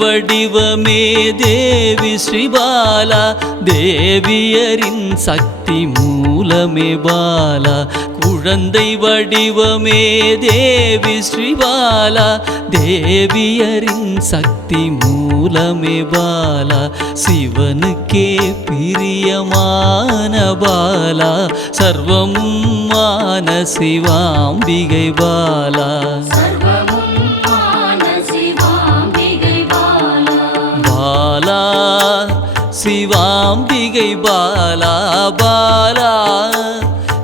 வடிவமே தேவி ஸ்ரீபாலா, தேவியரின் சக்தி மூலமே பாலா. குழந்தை வடிவமே தேவி ஸ்ரீபாலா, தேவியரின் சக்தி மூலமே பாலா. சிவனுக்கே பிரியமான பாலா, சர்வமும் மான சிவாம்பிகை பாலா. பாலா சிவாம்பிகை பாலா, பாலா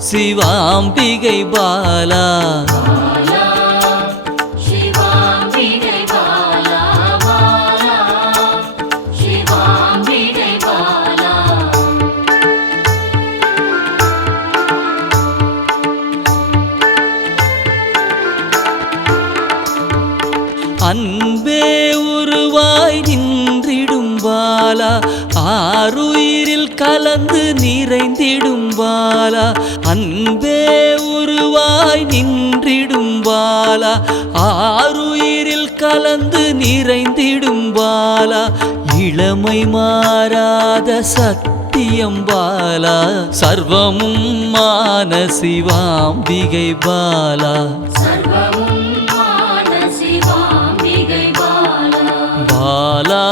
சிவாம்பிகை பாலா. அன்பே உருவாய் நின்றிடும் பாலா, ஆருயிரில் கலந்து நிறைந்திடும் பாலா. அன்பே உருவாய் நின்றிடும் பாலா, ஆருயிரில் கலந்து நிறைந்திடும் பாலா. இளமை மாறாத சத்தியம் பாலா, சர்வமும் மான சிவாம்பிகை பாலா. பாலா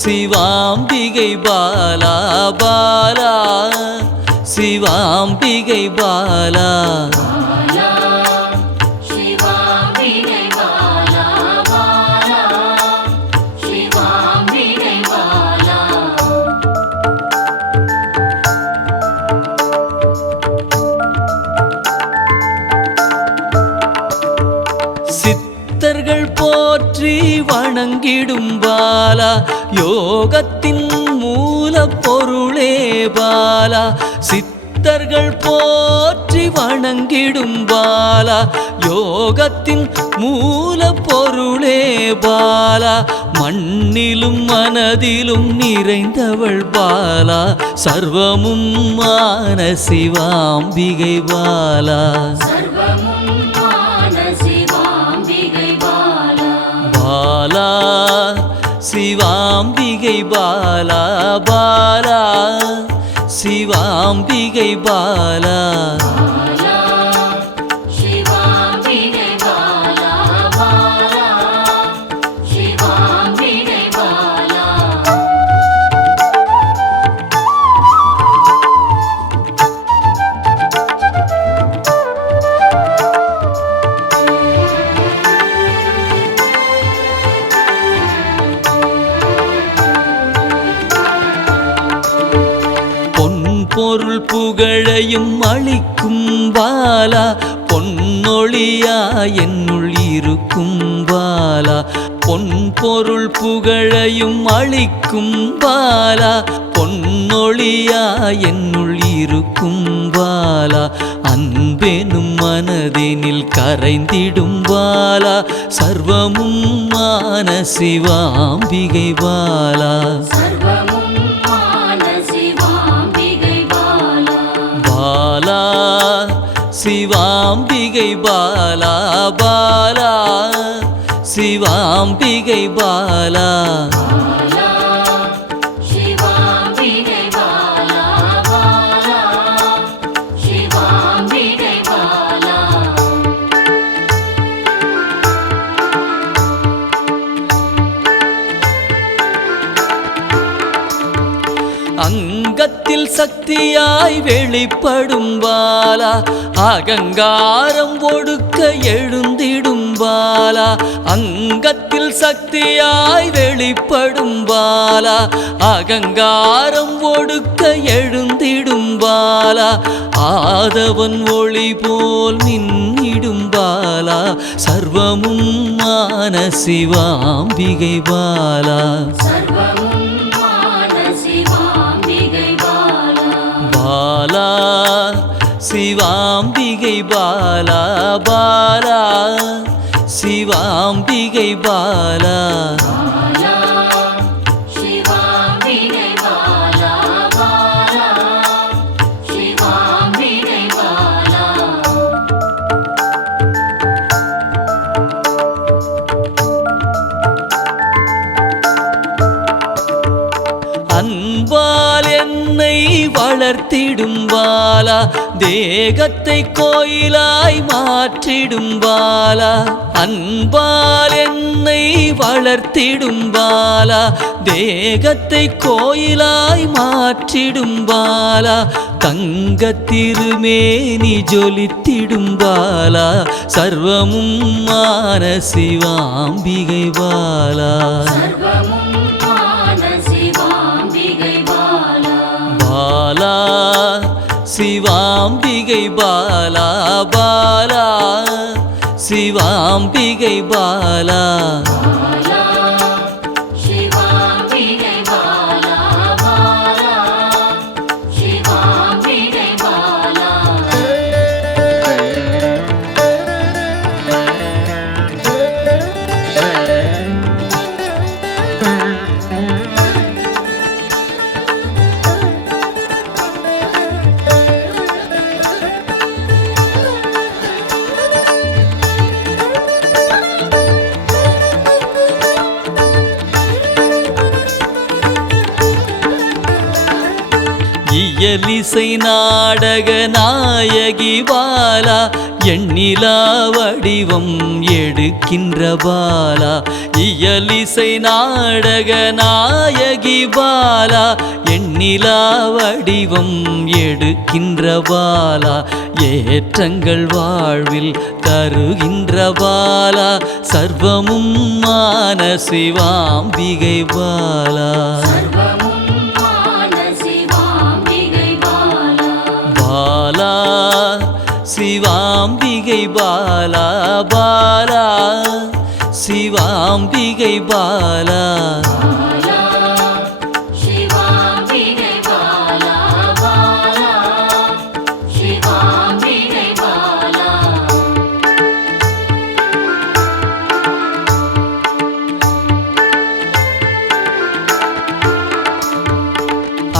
சிவாம்பிகை பாலா, பாலா சிவாம்பிகை பாலா. சித்தர்கள் போற்றி வணங்கிடும் பாலா, யோகத்தின் மூல பொருளே பாலா. சித்தர்கள் போற்றி வணங்கிடும் பாலா, யோகத்தின் மூல பொருளே பாலா. மண்ணிலும் மனதிலும் நிறைந்தவள் பாலா, சர்வமும் மான சிவாம்பிகை பாலா. பாலா சிவாம்பிகை பாலா, பாலா சிவாம்பிகை பாலா. பொருள் புகழையும் அளிக்கும் பாலா, பொன்னொழியா என்னுள் இருக்கும் பாலா. பொன் பொருள் புகழையும் அளிக்கும் பாலா, பொன்னொழியா என்னுள் இருக்கும் பாலா. அன்பெனும் மனதினில் கரைந்திடும் பாலா, சர்வமும் மான சிவாம்பிகை பாலா. பாலா சிவாம்பிகை பாலா, பாலா சிவாம்பிகை பாலா. அங்கத்தில் சக்தியாய் வெளிப்படும் பாலா, அகங்காரம் ஒடுக்க எழுந்திடும் பாலா. அங்கத்தில் சக்தியாய் வெளிப்படும் பாலா, அகங்காரம் ஒடுக்க எழுந்திடும் பாலா. ஆதவன் ஒளி போல் மின்னிடும் பாலா, சர்வமும் மான சிவாம்பிகை பாலா. பாலா சிவாம்பிகை பாலா, பாலா சிவாம்பிகை பாலா. அன்பால் என்னை வளர்த்திடும் பாலா தேகத்தை கோயிலாய் மாற்றிடும் பாலா அன்பால் என்னை வளர்த்திடும் பாலா தேகத்தை கோயிலாய் மாற்றிடும் பாலா தங்க திருமேனி ஜொலித்திடும் பாலா சர்வமும் மான சிவாம்பிகை பாலா பாலா சிவாம்பிகை பாலா பாலா சிவாம்பிகை பாலா இயலிசை நாடக நாயகி பாலா எண்ணிலா வடிவம் எடுக்கின்ற பாலா இயலிசை நாடக நாயகி பாலா எண்ணிலா வடிவம் எடுக்கின்ற பாலா ஏற்றங்கள் வாழ்வில் தருகின்ற பாலா சர்வமும் மான சிவாம்பிகை பாலா பாலா சிவாம்பிகை பாலா பாலா சிவாம்பிகை பாலா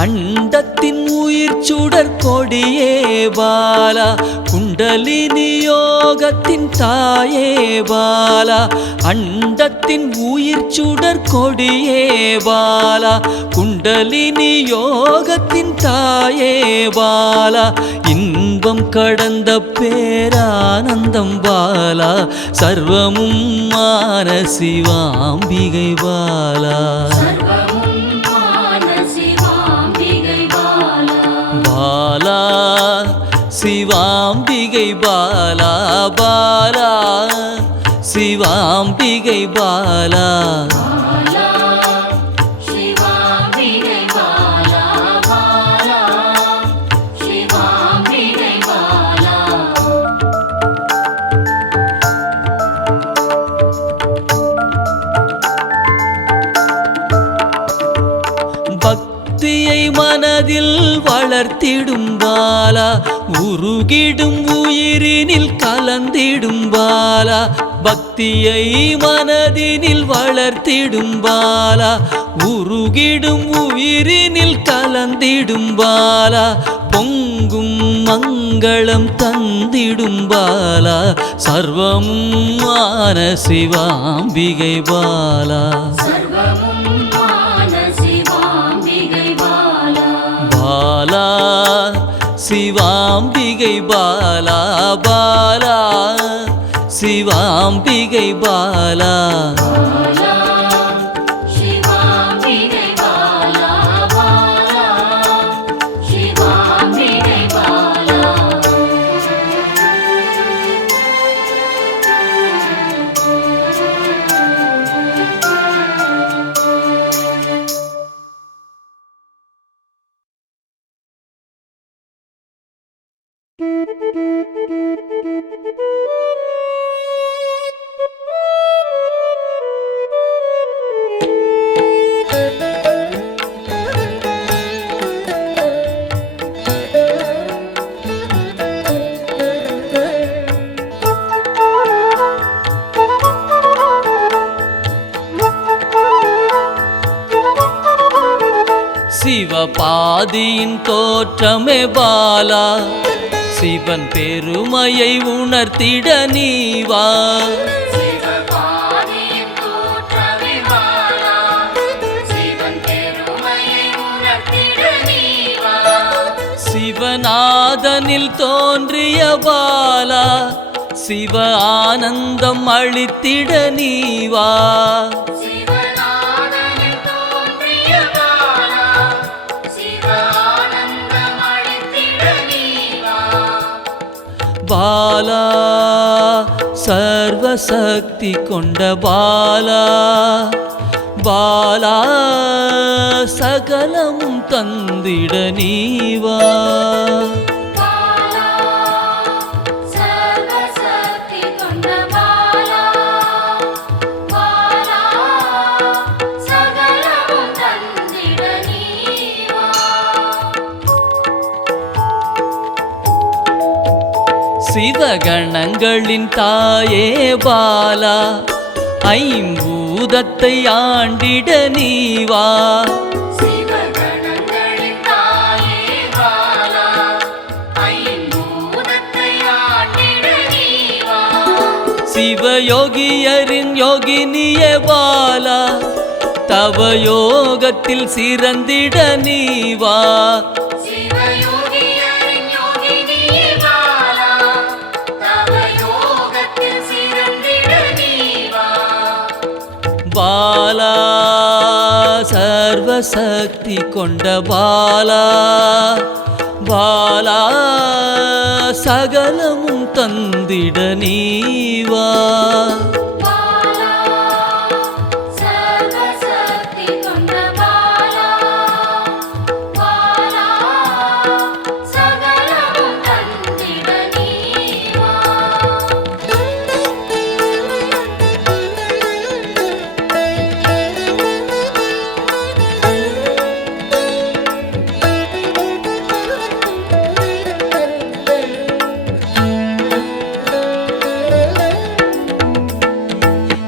அண்டத்தின் உயிர் சுடர் கொடியே பாலா குண்டலினி யோகத்தின் தாயே பாலா அண்டத்தின் உயிர் சுடர் கொடியே பாலா குண்டலினி யோகத்தின் தாயே பாலா இன்பம் கடந்த பேரானந்தம் பாலா சர்வமும் மான சிவாம்பிகை பாலா பாலா சிவாம்பிகை பாலா பாலா சிவாம்பிகை பாலா பக்தியை மனதில் வளர்த்திடும் பாலா உருகிடும் உயிரினில் கலந்திடும் பாலா பக்தியை மனதினில் வளர்த்திடும் பாலா உருகிடும் உயிரினில் கலந்திடும் பாலா பொங்கும் மங்களம் தந்திடும் பாலா சர்வமும் மான சிவாம்பிகை பாலா பாலா சிவாம்பிகை பாலா பாலா சிவாம்பிகை பாலா சிவபாதியின் தோற்றமே பாலா சிவன் பெருமையை உணர்த்திட நீவா சிவபாதியின் தோற்றமே பாலா சிவன் பெருமையை உணர்த்திட சிவநாதனில் தோன்றிய பாலா சிவ ஆனந்தம் அளித்திட நீவா பாலா சர்வசக்தி கொண்ட பாலா பாலா சகலமும் தந்திட நீவா சிவகணங்களின் தாயே பாலா ஐம்பூதத்தை ஆண்டிட நீவா சிவயோகியரின் யோகினியே பாலா தவ யோகத்தில் சிறந்திட நீவா பாலா சர்வசக்தி கொண்ட பாலா பாலா சகலமும் தந்திட நீவா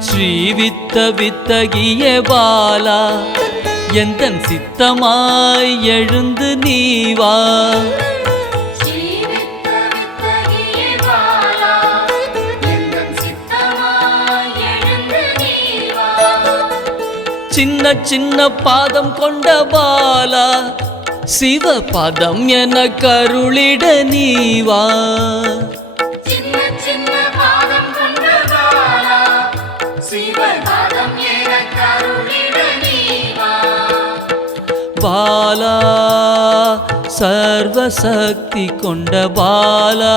ஸ்ரீவித்த வித்தகிய பாலா எந்தன் சித்தமாய் எழுந்து நீவா சின்ன சின்ன பாதம் கொண்ட பாலா சிவ பதம் என கருளிட நீவா பாலா சர்வசக்தி கொண்ட பாலா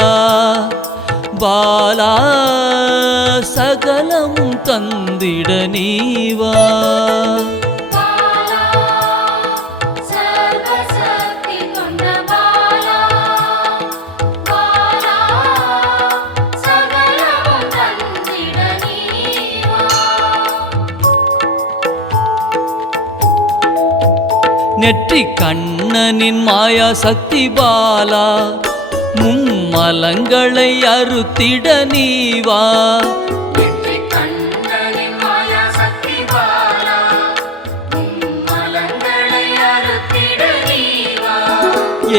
பாலா சகலமும் தந்திட நீவா நெற்றி கண்ணனின் மாயா சக்தி பாலா மும்மலங்களை அறுத்திட நீவா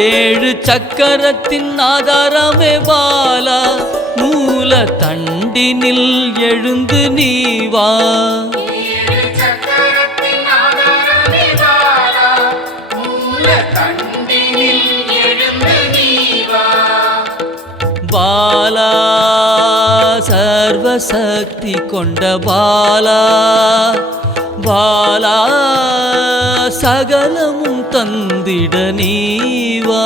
ஏழு சக்கரத்தின் ஆதாரமே பாலா மூல தண்டினில் எழுந்து நீவா பாலா சர்வசக்தி கொண்ட பாலா பாலா சகலமும் தந்திட நீவா